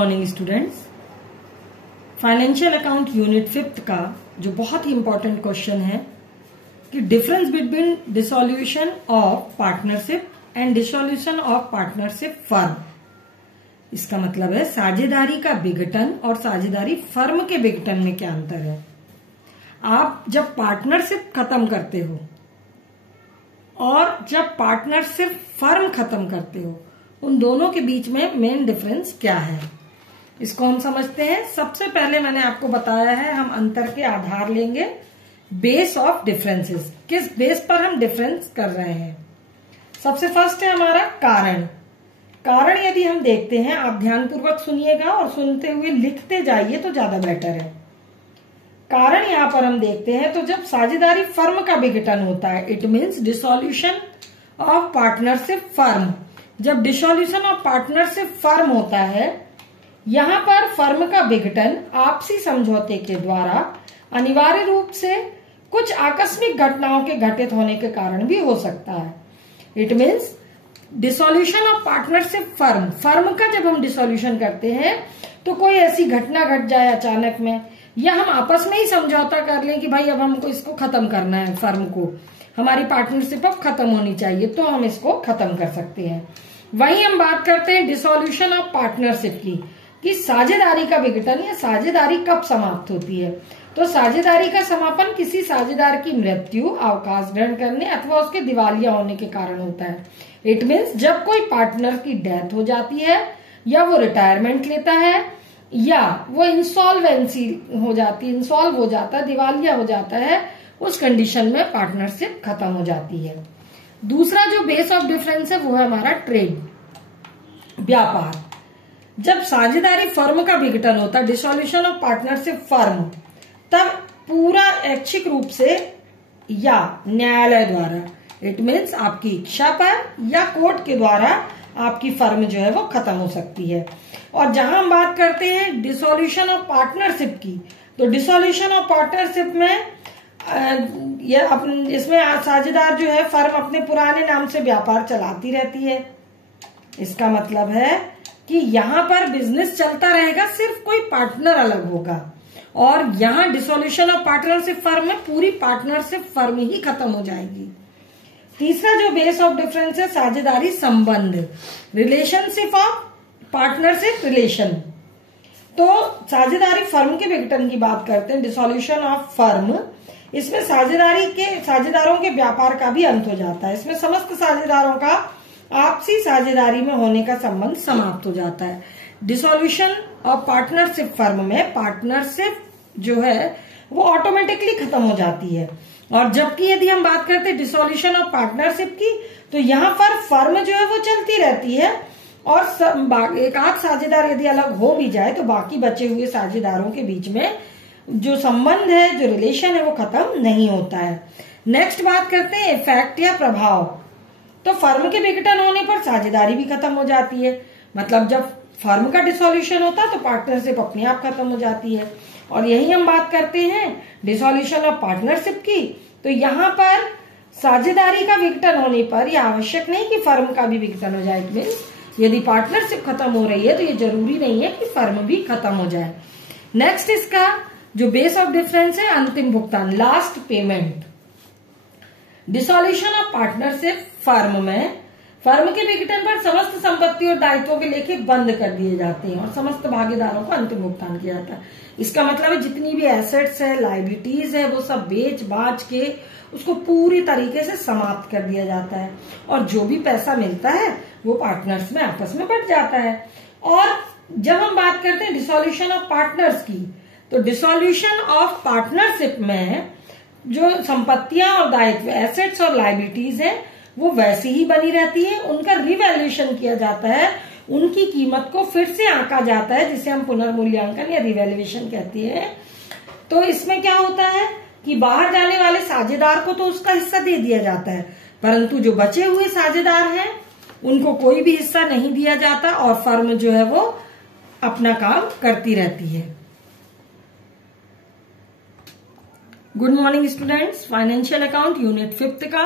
Morning students, financial account unit 5 का जो बहुत ही इंपॉर्टेंट क्वेश्चन है कि difference between dissolution of partnership and dissolution of partnership firm. इसका मतलब है साझेदारी का विघटन और साझेदारी फर्म के विघटन में क्या अंतर है। आप जब पार्टनरशिप खत्म करते हो और जब पार्टनरशिप फर्म खत्म करते हो, उन दोनों के बीच में मेन डिफरेंस क्या है, इसको हम समझते हैं। सबसे पहले मैंने आपको बताया है हम अंतर के आधार लेंगे बेस ऑफ डिफरेंसेस, किस बेस पर हम डिफरेंस कर रहे हैं। सबसे फर्स्ट है हमारा कारण। कारण यदि हम देखते हैं, आप ध्यानपूर्वक सुनिएगा और सुनते हुए लिखते जाइए तो ज्यादा बेटर है। कारण यहां पर हम देखते हैं तो जब साझेदारी फर्म का विघटन होता है, it means dissolution of partnership firm. जब डिसोल्यूशन ऑफ पार्टनरशिप फर्म होता है, यहां पर फर्म का विघटन आपसी समझौते के द्वारा अनिवार्य रूप से कुछ आकस्मिक घटनाओं के घटित होने के कारण भी हो सकता है। It means dissolution of partnership firm, firm का जब हम डिसोल्यूशन करते हैं तो कोई ऐसी घटना घट जाए अचानक में, या हम आपस में ही समझौता कर लें कि भाई अब हमको इसको खत्म करना है, फर्म को हमारी पार्टनरशिप अब खत्म होनी चाहिए, तो हम इसको खत्म कर सकते हैं। वहीं हम बात करते हैं डिसोल्यूशन ऑफ पार्टनरशिप की, कि साझेदारी का विघटन या साझेदारी कब समाप्त होती है। तो साझेदारी का समापन किसी साझेदार की मृत्यु, अवकाश ग्रहण करने अथवा उसके दिवालिया होने के कारण होता है। इट मीन्स जब कोई पार्टनर की डेथ हो जाती है, या वो रिटायरमेंट लेता है, या वो इंसॉल्वेंसी हो जाती है, इंसॉल्व हो जाता है, दिवालिया हो जाता है, उस कंडीशन में पार्टनरशिप खत्म हो जाती है। दूसरा जो बेस ऑफ डिफरेंस है वो है हमारा ट्रेड, व्यापार। जब साझेदारी फर्म का विघटन होता है, डिसोल्यूशन ऑफ पार्टनरशिप फर्म, तब पूरा ऐच्छिक रूप से या न्यायालय द्वारा, इट मीन्स आपकी इच्छा पर या कोर्ट के द्वारा आपकी फर्म जो है वो खत्म हो सकती है। और जहां हम बात करते हैं डिसोल्यूशन ऑफ पार्टनरशिप की, तो डिसोल्यूशन ऑफ पार्टनरशिप में इसमें साझेदार जो है फर्म अपने पुराने नाम से व्यापार चलाती रहती है। इसका मतलब है कि यहाँ पर बिजनेस चलता रहेगा, सिर्फ कोई पार्टनर अलग होगा। और यहाँ डिसोल्यूशन ऑफ पार्टनरशिप फर्म में पूरी पार्टनरशिप फर्म ही खत्म हो जाएगी। तीसरा जो बेस ऑफ डिफरेंस है साझेदारी संबंध, रिलेशनशिप ऑफ पार्टनरशिप रिलेशन। तो साझेदारी फर्म के विघटन की बात करते हैं, डिसोल्यूशन ऑफ फर्म, इसमें साझेदारों के व्यापार का भी अंत हो जाता है। इसमें समस्त साझेदारों का आपसी साझेदारी में होने का संबंध समाप्त हो जाता है। डिसोल्यूशन ऑफ पार्टनरशिप फर्म में पार्टनरशिप जो है वो ऑटोमेटिकली खत्म हो जाती है। और जबकि यदि हम बात करते हैं डिसोल्यूशन ऑफ पार्टनरशिप की, तो यहाँ पर फर्म जो है वो चलती रहती है, और एक आध साझेदार यदि अलग हो भी जाए तो बाकी बचे हुए साझेदारों के बीच में जो संबंध है, जो रिलेशन है, वो खत्म नहीं होता है। नेक्स्ट बात करते हैं इफेक्ट या प्रभाव। तो फर्म के विघटन होने पर साझेदारी भी खत्म हो जाती है। मतलब जब फर्म का डिसोल्यूशन होता है तो पार्टनरशिप अपने आप खत्म हो जाती है। और यही हम बात करते हैं डिसोल्यूशन ऑफ पार्टनरशिप की, तो यहाँ पर साझेदारी का विघटन होने पर यह आवश्यक नहीं कि फर्म का भी विघटन हो जाए। मीन्स यदि पार्टनरशिप खत्म हो रही है तो ये जरूरी नहीं है कि फर्म भी खत्म हो जाए। नेक्स्ट इसका जो बेस ऑफ डिफरेंस है अंतिम भुगतान, last payment. Dissolution of partnership firm में फर्म के विघटन पर समस्त संपत्ति और दायित्वों के लेखे बंद कर दिए जाते हैं और समस्त भागीदारों को अंतिम भुगतान किया जाता है। इसका मतलब है जितनी भी एसेट्स है, लायबिलिटीज है, वो सब बेच बाच के उसको पूरी तरीके से समाप्त कर दिया जाता है, और जो भी पैसा मिलता है वो पार्टनर्स में आपस में बंट जाता है। और जब हम बात करते हैं डिसोल्यूशन ऑफ पार्टनर्स की, तो डिसोल्यूशन ऑफ पार्टनरशिप में जो संपत्तियां और दायित्व, एसेट्स और लायबिलिटीज है, वो वैसी ही बनी रहती है। उनका रिवैल्यूएशन किया जाता है, उनकी कीमत को फिर से आंका जाता है, जिसे हम पुनर्मूल्यांकन या रिवैल्यूएशन कहते हैं। तो इसमें क्या होता है कि बाहर जाने वाले साझेदार को तो उसका हिस्सा दे दिया जाता है, परंतु जो बचे हुए साझेदार हैं उनको कोई भी हिस्सा नहीं दिया जाता, और फर्म जो है वो अपना काम करती रहती है। Good morning students, financial account unit 5 का